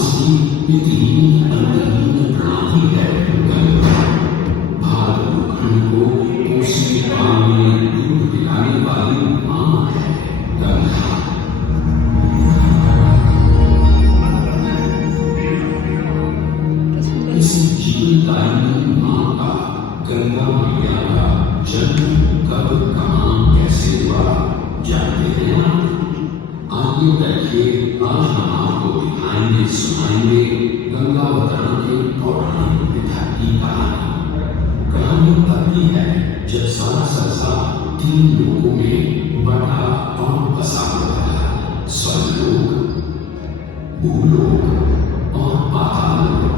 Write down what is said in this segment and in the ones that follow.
सांस की एक धीमी अंतहीन प्रणाली है गंगा। भार भूखंड को कोसी पार में दूध पिलाने वाली मां है गंगा। इस जीवनदायिनी मां का गंगा मैया का जन्म कब कहाँ कैसे हुआ जानते हैं आप? आइए बैठिए, आज हम आपको दिखाएंगे सुनाएंगे गंगावतरण के पौराणिक विधा की कहानी। कहानी बताती है जब सारा संसार 3 लोगों में बटा और बसा हुआ था, स्वर्गलोक, भूलोक और पाताल लोक।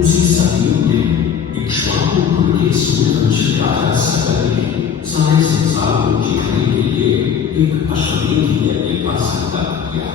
उसी सतयुग में इक्ष्वाकु कुल के सूर्यवंशी राजा सगर ने सारे संसार को जीतने के लिए एक अश्वमेध यज्ञ का संकल्प किया।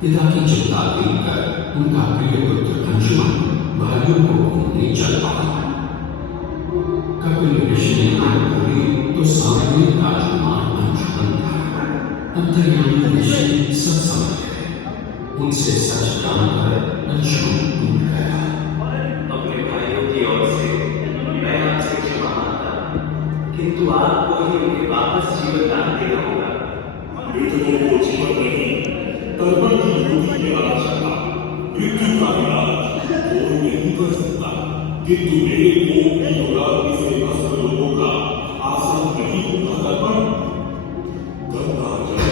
पिता की चिंता देखकर उनका प्रिय पुत्र अंशुमन भाइयों को घूमने चल पड़ा। कपिल ऋषि ने आंख खोली तो सामने राजकुमार अंशुमन था। अंतर्यामी ऋषि सब समझ गए। उनसे सच जानकर अंशुमन टूट गया। अपने भाइयों की ओर से मैं आपसे क्षमा मांगता हूं, किंतु आपको ही उन्हें वापस जीवन दान देना होगा। मृतकों को जीवन नहीं, तर्पण की मूर्ति में आवश्यकता। मृत्यु का इलाज कोई नहीं कर सकता, किंतु मेरे कोप की औलाद से भस्म लोगों का आसन नहीं होता तर्पण। गंगा जल,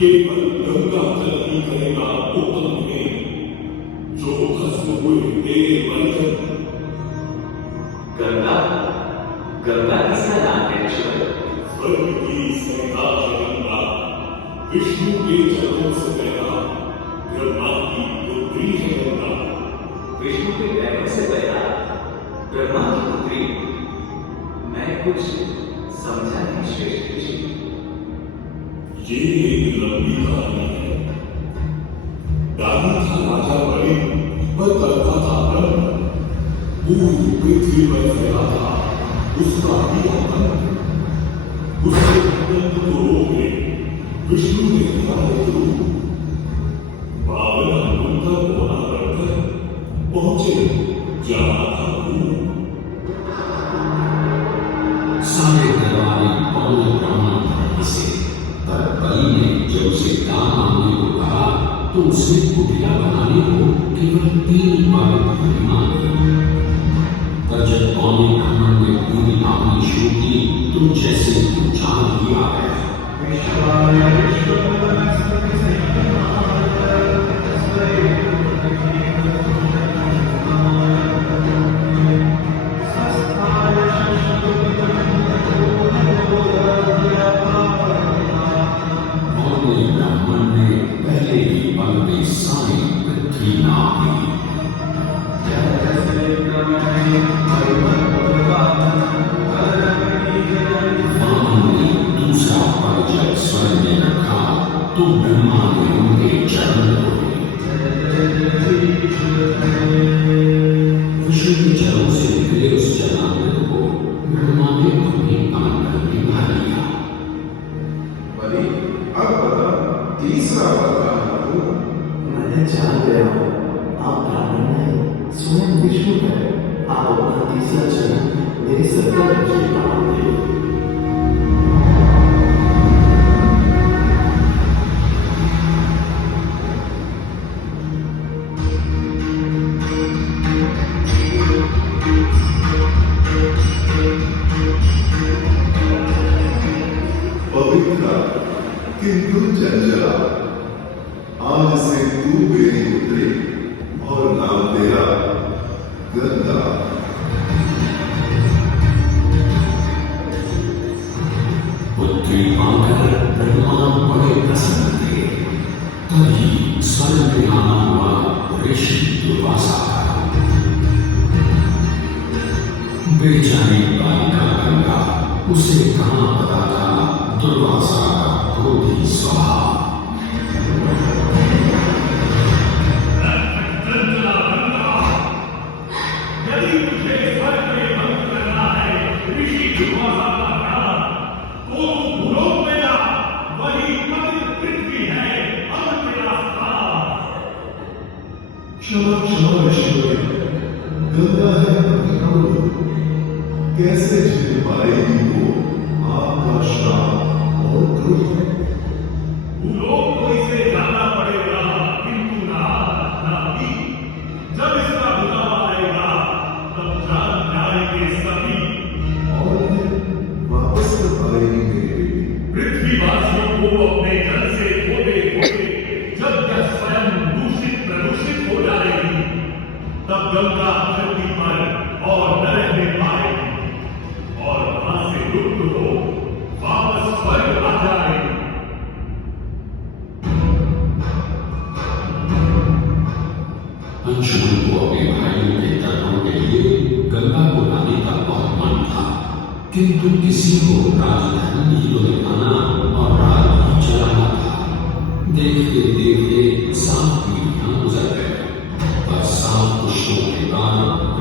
केवल गंगा जल ही करेगा उत्तम में, जो भस्म हुए तेरे बंधन। गंगा, गंगा किसका नाम है ईश्वर? स्वर्ग की सैदा गंगा, विष्णु के जन्म से पैदा, ब्रह्मा की पुत्री है गंगा। विष्णु के पैरों से पैदा, ब्रह्मा की पुत्री। मैं कुछ समझा नहीं श्रेष्ठ ऋषि। ये एक लंबी कहानी है। दानी था राजा बड़े, पर करता था ब्रह्म। पूरी पृथ्वी पर फैला था उसका ही आनंद। अत्यंत को रोक ले विष्णु ने कहा गुरु बावन अंगों का कोना बढ़कर पहुंचे जहां था गुरु। सारे दरबारी पौने ब्राह्मण धर्म से, पर बलि ने जब उसे दान मांगने को कहा तो उसने कुटिया बनाने को केवल 3 बार प्रतिमा दी। पर जब पौने ब्राह्मण ने पूरी मांगनी शुरू की तो जैसे चांद ही आ गया। तो ब्रह्मा ने उनके चरण धोए। विष्णु के चरणों से निकले उस जलामृत को ब्रह्मा ने अपने आंगन में भर लिया। बलि, अब बता तीसरा वरदान हो। मैंने जान गया हूँ आप ब्राह्मण नहीं स्वयं विष्णु है। आप अपना तीसरा चरण मेरी सरकार में पवित्र किंतु चंचला, आज से तू मेरी पुत्री और नाम तेरा गंगा। पुत्री पाकर ब्रह्मा बड़े प्रसन्न थे। तभी स्वर्ग में आना हुआ ऋषि दुर्वासा। बेचारी बालिका गंगा, उसे कहां पता था दुर्वासा का क्रोधी स्वभाव। यदि मुझे स्वर्ग में बंद करना है ऋषि दुर्वासा का ज्ञान, तो भूलोक में जा, वही पवित्र पृथ्वी है, अब मेरा स्थान। क्षमा क्षमा ईश्वर, गंगा है कठोर, कैसे झेल पाएगी वो आपका श्राप और क्रोध। भूलोक को इसे जाना पड़ेगा, किंतु ना भी जब इसका बुलावा आएगा तब जान जाएंगे सभी। और फिर वापस कर पाएगी मेरी बेटी। पृथ्वीवासियों को अपने जल से धोते धोते जब यह स्वयं दूषित प्रदूषित हो जाएगी, तब गंगा धरती पर और न रहने पाएगी और वहां से लुप्त हो वापस स्वर्ग आ जाएगी। अंशुमन को अपने भाइयों के तर्कों के लिए गंगा को लाने का बहुत मन था, किंतु किसी को राजधर्म ही तो दिखाना और राज भी चलाना था। देखते देखते 7 पीढ़ियां गुजर गए, पर 7 पुष्पों के बाद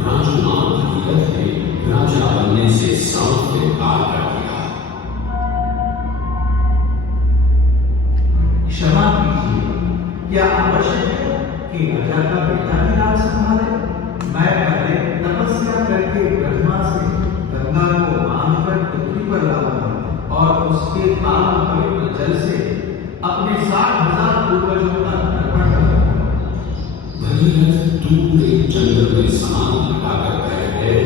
राजकुमार भगीरथ ने राजा बनने से 7 के पार कर दिया। क्षमा कीजिए, क्या आवश्यक है कि राजा का बेटा भी राज संभाले? मैं पहले तपस्या करके ब्रह्मा से गंगा को मांगकर पृथ्वी पर लाऊंगा और उसके पावन पवित्र जल से अपने 60,000 पूर्वजों का तर्पण करूंगा। भगीरथ दूर एक जंगल में समाधि लगाकर बैठ गए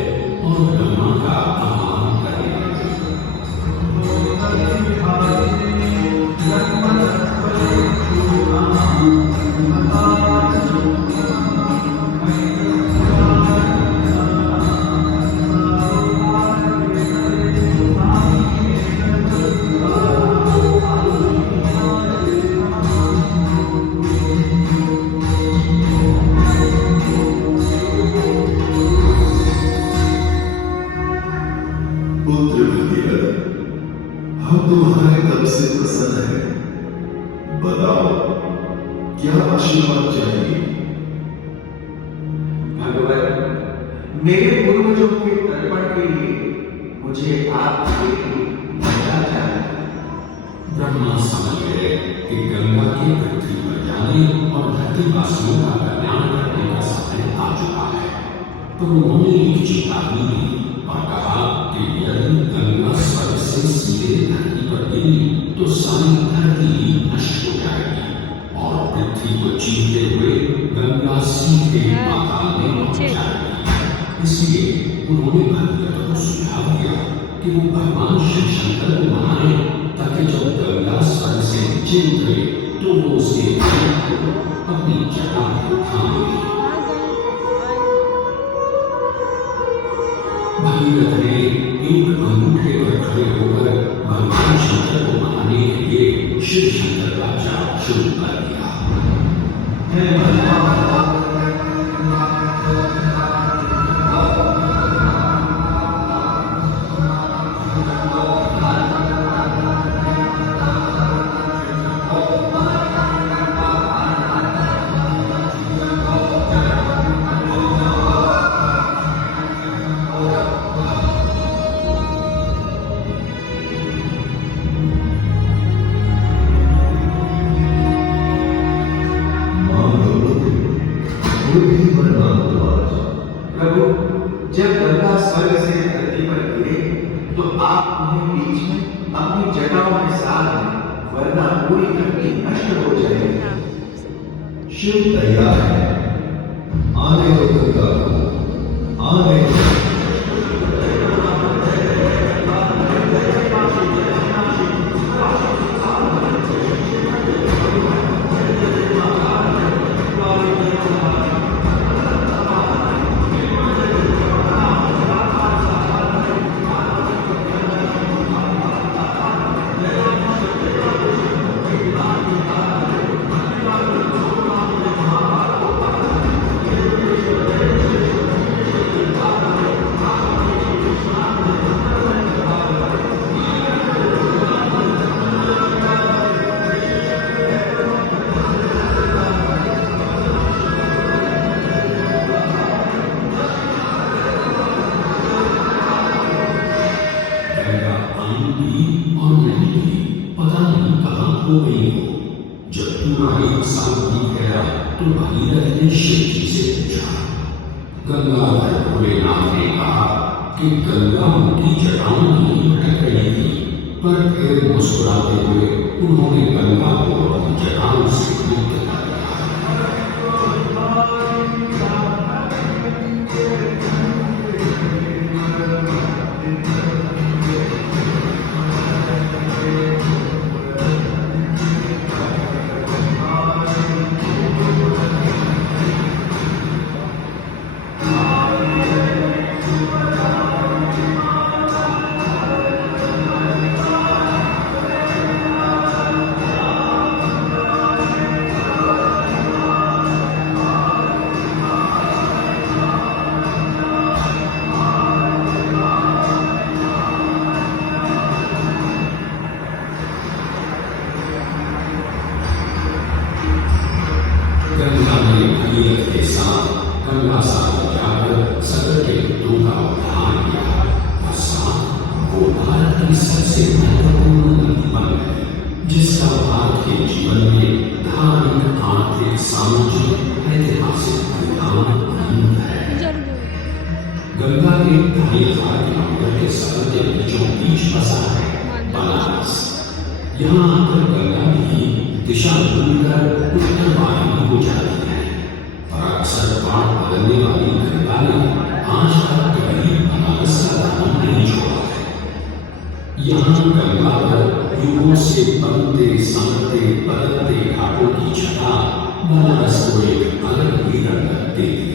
और ब्रह्मा का आह्वान करने लगे। पुत्र भगीरथ, हम तुम्हारे कब से प्रसन्न हैं। बताओ क्या आशीर्वाद चाहिए। भगवान, मेरे पूर्वजों के तर्पण के लिए मुझे आपकी बेटी गंगा चाहिए। के पृथ्वी पर जाने और धरतीवासियों का कल्याण करने का समय आ चुका है। तो उन्होंने एक चेतावनी दी और कहा कि यदि गंगा स्वर्ग से सीधे धरती पर गिरी तो सारी धरती ही नष्ट हो जाएगी और पृथ्वी को चीरते हुए गंगा सीधे पाताल में पहुंच जाएगी। इसलिए उन्होंने भगवत को सुझाव दिया कि वो भगवान शिव शंकर को मनाए ताकि जब गंगा स्वर्ग से नीचे उतरे तो वो उसके अपनी जगह पर थाम ले। भगीरथ ने एक अंगूठे पर खड़े होकर भगवान शंकर को मनाने के लिए शिव शंकर का जाप शुरू कर दिया। प्रभु, जब गंगा स्वर्ग से धरती पर गिरे तो आप उन्हें बीच में अपनी जटाओं में साध लें, वरना पूरी धरती नष्ट हो जाएगी। शिव तैयार है, आने दो गंगा को, आने दो। हो गई हो। जब पूरा एक साल बीत गया तो भगीरथ ने शिव जी से पूछा। गंगाधर भोलेनाथ ने कहा कि गंगा उनकी जटाओं में ढक रही थी, पर फिर मुस्कुराते हुए उन्होंने गंगा को अपनी जटाओं से मुक्त कर दिया। गंगा ने भगीरथ के साथ गंगा सागर जाकर सगर के हितों का उद्धार किया और साथ वो भारत की सबसे महत्वपूर्ण नदी बन गई, जिसका भारत के जीवन में धार्मिक, आर्थिक, सामाजिक, ऐतिहासिक परिणाम है। गंगा के 2,500 किलोमीटर के सफर के बीचों बीच बसा है बनारस। यहाँ आकर गंगा की दिशा बदलकर उत्तर वाहिनी हो जाती है, और अक्सर बाढ़ बदलने वाली गंगा ने आज तक कभी बनारस का दामन नहीं छोड़ा है। यहाँ गंगा पर युगों से बनते संगते बदलते घाटों की छटा बनारस को एक अलग ही रंगत देती है।